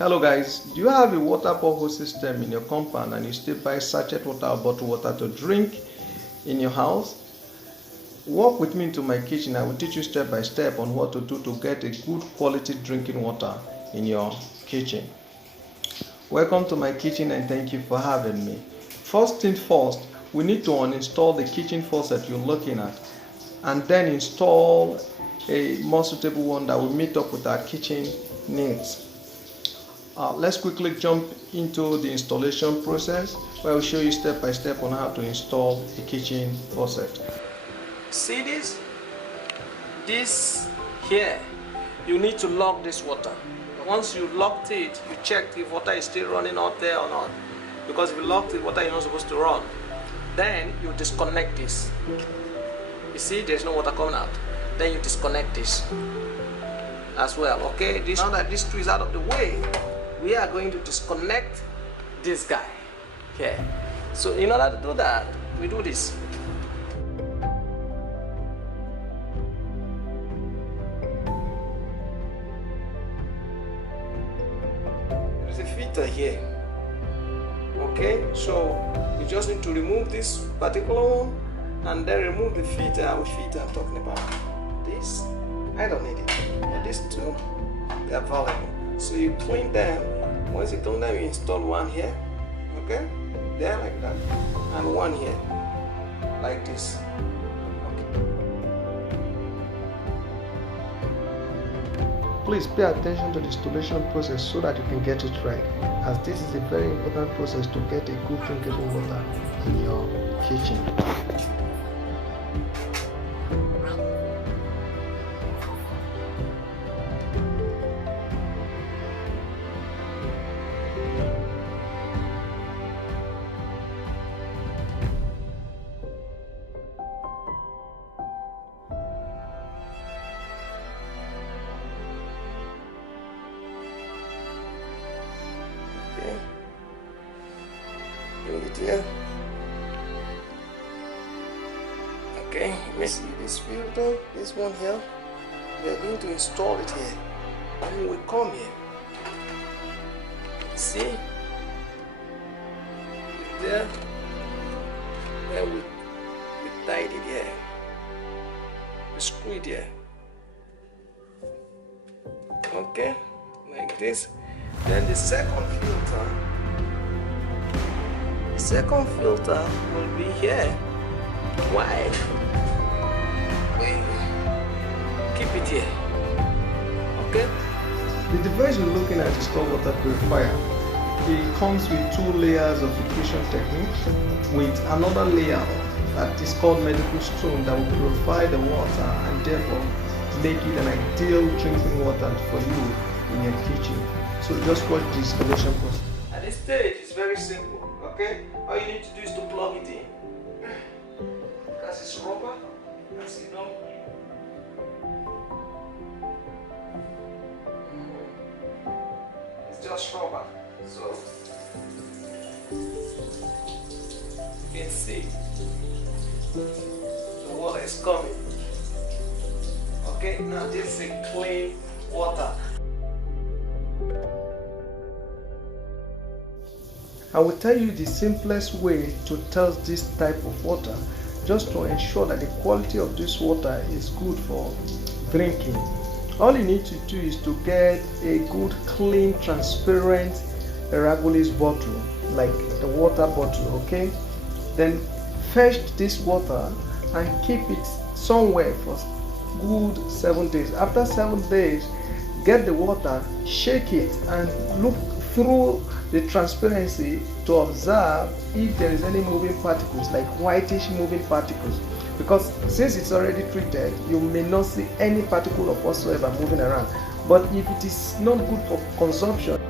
Hello guys, do you have a water borehole system in your compound and you still buy sachet water or bottled water to drink in your house? Walk with me into my kitchen. I will teach you step by step on what to do to get a good quality drinking water in your kitchen. Welcome to my kitchen and thank you for having me. First thing first, we need to uninstall the kitchen faucet you're looking at and then install a more suitable one that will meet up with our kitchen needs. Let's quickly jump into the installation process where I'll show you step by step on how to install a kitchen faucet. See this? This here, you need to lock this water. Once you locked it, you check if water is still running out there or not. Because if you locked it, water is not supposed to run. Then you disconnect this. You see, there's no water coming out. Then you disconnect this as well. Okay, now that this two is out of the way, we are going to disconnect this guy here. So in order to do that, we do this. There's a filter here. Okay, so you just need to remove this particular one and then remove the filter. Our filter I'm talking about. This, I don't need it. But these two, they are valuable. So you clean them. Once you clean them, you install one here, okay? There like that, and one here, like this. Okay. Please pay attention to the installation process so that you can get it right, as this is a very important process to get a good drinkable water in your kitchen. Okay, bring it here. Okay, let's see this filter, this one here. We are going to install it here. And we come here. See? There. Then we tied it here. We screw it here. Okay, like this. Then the second filter will be here. Why? Keep it here. Okay? The device we're looking at is called water purifier. It comes with two layers of filtration technique with another layer that is called medical stone that will purify the water and therefore make it an ideal drinking water for you in your kitchen. So just watch the installation process. At this stage, it's very simple, okay? All you need to do is to plug it in. Because it's rubber, as you know. It's just rubber. So, you can see the water is coming. Okay, now this is a clean water. I will tell you the simplest way to test this type of water, just to ensure that the quality of this water is good for drinking. All you need to do is to get a good, clean, transparent Ragulis bottle, like the water bottle, okay? Then fetch this water and keep it somewhere for good 7 days. After 7 days, get the water, shake it, and look through the transparency to observe if there is any moving particles, like whitish moving particles, because since it's already treated, you may not see any particle of whatsoever moving around. But if it is not good for consumption,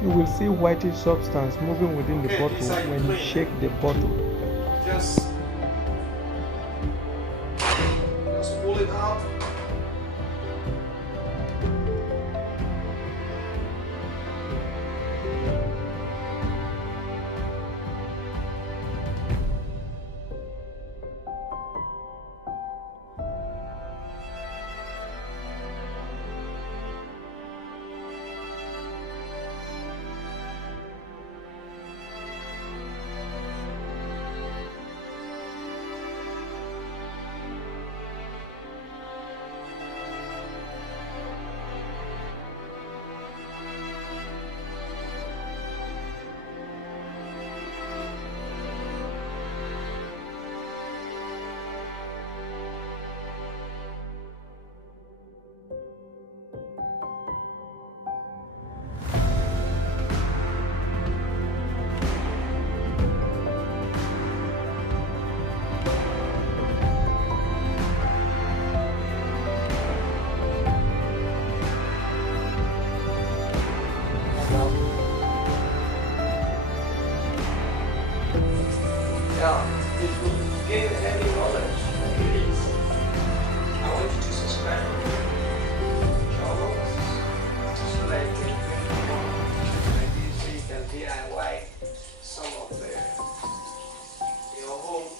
you will see whitish substance moving within the bottle when you shake the bottle. Just